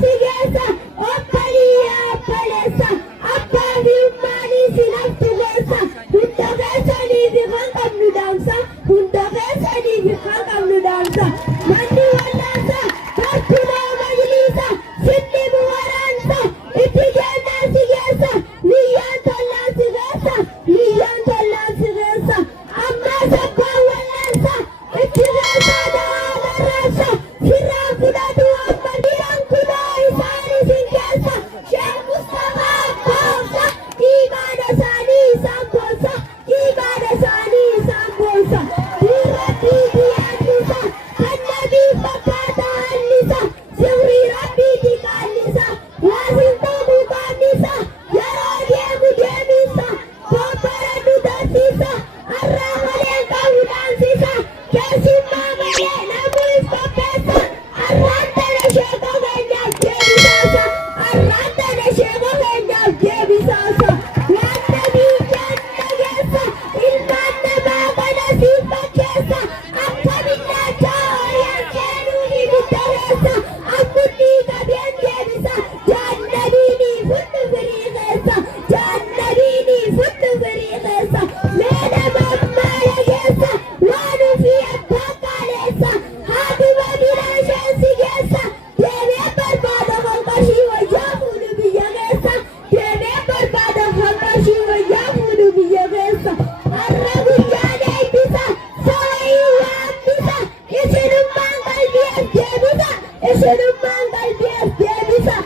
sigesa, oppaliya oppalesa, abbavi ummani sinaftugesa, hundogesa ni vikakam nudamsa, hundogesa ni vikakam nudamsa, mandi walasa, tartuna majlisa, sinni muwaransa, itijana sigesa, niyan tolla sigesa, niyan tolla sigesa, amma sabba walasa, itijana dawarasa, sirra kudatu amma diran kuda isani singesa, Sheikh Mustafa Bosa, imana sani sambosa, imana sani sambosa, dirati diyanisa, kannabi fakata annisa, sirri rabbi dikanisa, wasinta mukanisa, yaradiya mudemisa, kopara nudansisa, arramale kaudansisa, kesima male namu iskopesa, arrantana sheko kenyaf jebisasa, arrantana sheko kenyaf jebisasa, wannabi janna gesa, ilman nama kana sifakesa, akkamilla jaayan kenu hibiteresa, akkunni kabyan jebisa, jannabini funnu firiqesa, jannabini funnu firiqesa, mena mammala gesa, wanu fi abbakalesa, haduma bilashensi gesa, deme barbada khalqashi wa yamunu biyya gesa, deme barbada khalqashi wa yamunu biyya gesa, arra guyyaan eebbisa, sa'i waabbisa, isinummaan qalbii as deebisa, isinummaan qalbii as deebisa.